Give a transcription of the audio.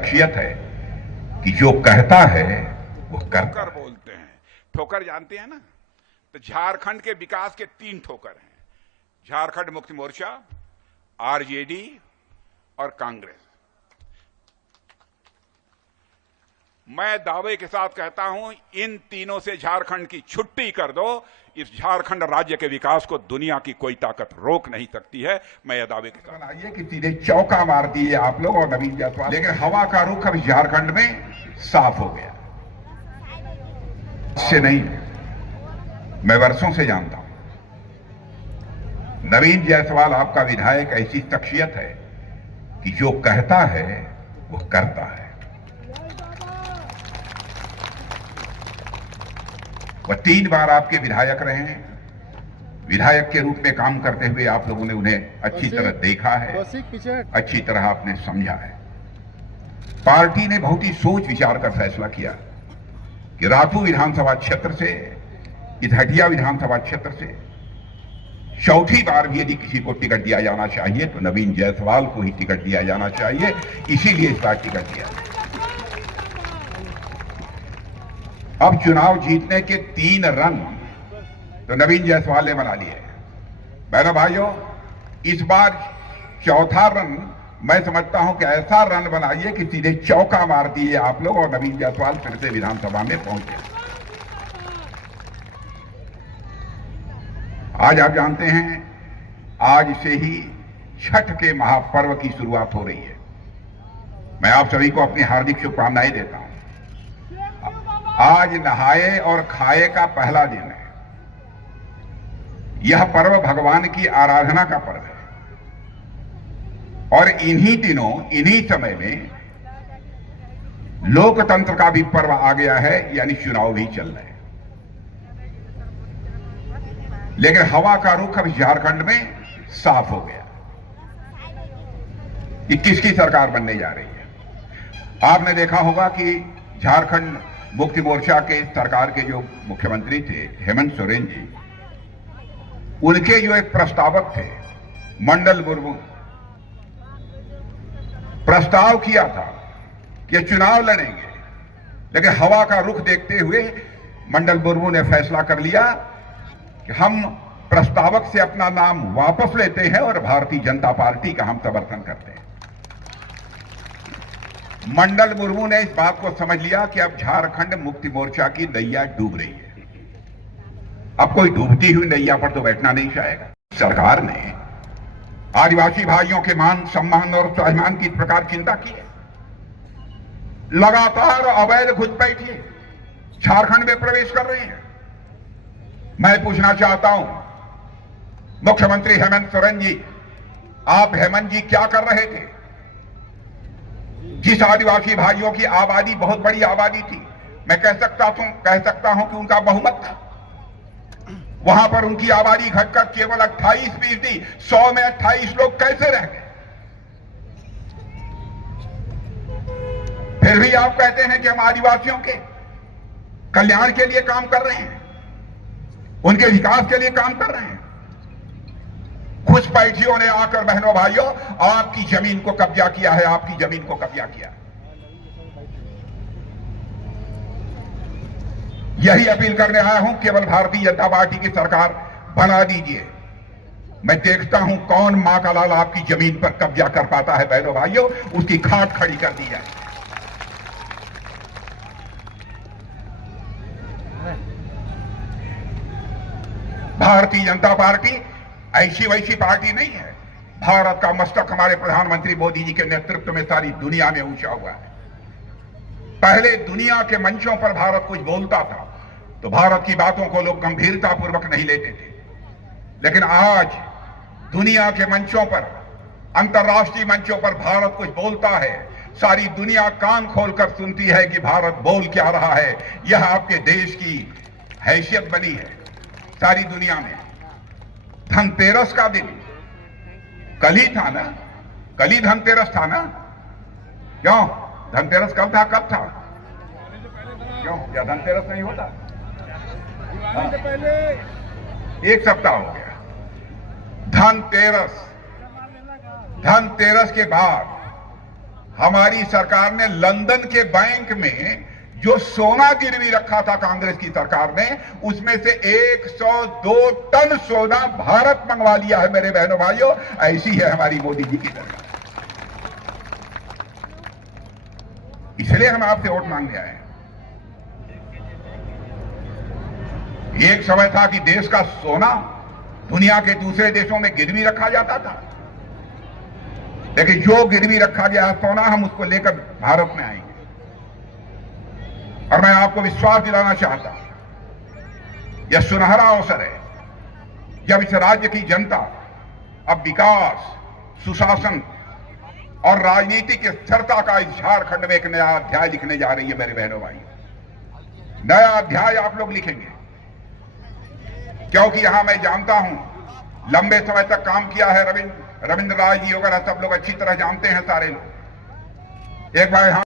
शख्सियत है कि जो कहता है वो करता है। बोलते हैं ठोकर जानते हैं ना, तो झारखंड के विकास के 3 ठोकर हैं, झारखंड मुक्ति मोर्चा, आरजेडी और कांग्रेस। मैं दावे के साथ कहता हूं, इन तीनों से झारखंड की छुट्टी कर दो, इस झारखंड राज्य के विकास को दुनिया की कोई ताकत रोक नहीं सकती है। मैं यह दावे के साथ आइए कि सीधे चौका मार दिए आप लोग और नवीन जायसवाल, लेकिन हवा का रुख अब झारखंड में साफ हो गया। इससे नहीं, मैं वर्षों से जानता हूं, नवीन जायसवाल आपका विधायक ऐसी शख्सियत है कि जो कहता है वो करता है। वह 3 बार आपके विधायक रहे हैं। विधायक के रूप में काम करते हुए आप लोगों ने उन्हें अच्छी तरह देखा है, अच्छी तरह आपने समझा है। पार्टी ने बहुत ही सोच विचार कर फैसला किया कि रातू विधानसभा क्षेत्र से, इधटिया विधानसभा क्षेत्र से चौथी बार भी यदि किसी को टिकट दिया जाना चाहिए तो नवीन जायसवाल को ही टिकट दिया जाना चाहिए, इसीलिए इस बार टिकट दिया। अब चुनाव जीतने के 3 रन तो नवीन जायसवाल ने बना लिए। बहनों भाइयों, इस बार चौथा रन मैं समझता हूं कि ऐसा रन बनाइए कि सीधे चौका मार दिए आप लोग और नवीन जायसवाल फिर से विधानसभा में पहुंचे। आज आप जानते हैं, आज से ही छठ के महापर्व की शुरुआत हो रही है। मैं आप सभी को अपनी हार्दिक शुभकामनाएं देता हूं। आज नहाए और खाए का पहला दिन है। यह पर्व भगवान की आराधना का पर्व है और इन्हीं दिनों, इन्हीं समय में लोकतंत्र का भी पर्व आ गया है, यानी चुनाव भी चल रहे हैं। लेकिन हवा का रुख अब झारखंड में साफ हो गया कि किसकी सरकार बनने जा रही है। आपने देखा होगा कि झारखंड मुक्ति मोर्चा के सरकार के जो मुख्यमंत्री थे हेमंत सोरेन जी, उनके जो एक प्रस्तावक थे मंडल मुर्मू, प्रस्ताव किया था कि चुनाव लड़ेंगे, लेकिन हवा का रुख देखते हुए मंडल मुर्मू ने फैसला कर लिया कि हम प्रस्तावक से अपना नाम वापस लेते हैं और भारतीय जनता पार्टी का हम समर्थन करते हैं। मंडल मुर्मू ने इस बात को समझ लिया कि अब झारखंड मुक्ति मोर्चा की नैया डूब रही है। अब कोई डूबती हुई नैया पर तो बैठना नहीं चाहेगा। सरकार ने आदिवासी भाइयों के मान सम्मान और स्वाभिमान की इस प्रकार चिंता की है। लगातार अवैध घुसपैठिए झारखंड में प्रवेश कर रहे हैं। मैं पूछना चाहता हूं, मुख्यमंत्री हेमंत सोरेन जी, आप हेमंत जी क्या कर रहे थे? जिस आदिवासी भाइयों की आबादी बहुत बड़ी आबादी थी, मैं कह सकता हूं कि उनका बहुमत था, वहां पर उनकी आबादी घटकर केवल 28% 100 में 28 लोग कैसे रह गए? फिर भी आप कहते हैं कि हम आदिवासियों के कल्याण के लिए काम कर रहे हैं, उनके विकास के लिए काम कर रहे हैं। घुसपैठियों ने आकर बहनों भाइयों आपकी जमीन को कब्जा किया है, आपकी जमीन को कब्जा किया। यही अपील करने आया हूं, केवल भारतीय जनता पार्टी की सरकार बना दीजिए। मैं देखता हूं कौन मां का लाल आपकी जमीन पर कब्जा कर पाता है। बहनों भाइयों, उसकी खाट खड़ी कर दी जाए। भारतीय जनता पार्टी ऐसी वैसी पार्टी नहीं है। भारत का मस्तक हमारे प्रधानमंत्री मोदी जी के नेतृत्व में सारी दुनिया में ऊंचा हुआ है। पहले दुनिया के मंचों पर भारत कुछ बोलता था तो भारत की बातों को लोग गंभीरता पूर्वक नहीं लेते थे, लेकिन आज दुनिया के मंचों पर, अंतर्राष्ट्रीय मंचों पर भारत कुछ बोलता है, सारी दुनिया कान खोलकर सुनती है कि भारत बोल क्या रहा है। यह आपके देश की हैसियत बनी है सारी दुनिया में। धनतेरस का दिन कल ही था ना, कल ही धनतेरस था ना? क्यों धनतेरस कल था? कब था? क्यों, या धनतेरस नहीं होता? पहले 1 सप्ताह हो गया। धनतेरस के बाद हमारी सरकार ने लंदन के बैंक में जो सोना गिरवी रखा था कांग्रेस की सरकार ने, उसमें से 102 टन सोना भारत मंगवा लिया है मेरे बहनों भाइयों। ऐसी है हमारी मोदी जी की सरकार। इसलिए हम आपसे वोट मांगने आए हैं। एक समय था कि देश का सोना दुनिया के दूसरे देशों में गिरवी रखा जाता था, लेकिन जो गिरवी रखा गया है सोना, हम उसको लेकर भारत में आएंगे। और मैं आपको विश्वास दिलाना चाहता हूं, यह सुनहरा अवसर है जब इस राज्य की जनता अब विकास, सुशासन और राजनीतिक स्थिरता का इस झारखंड में एक नया अध्याय लिखने जा रही है मेरे बहनों भाई। नया अध्याय आप लोग लिखेंगे, क्योंकि यहां मैं जानता हूं, लंबे समय तक काम किया है रविंद्र राय जी वगैरह सब लोग अच्छी तरह जानते हैं सारे लोग। एक बार यहां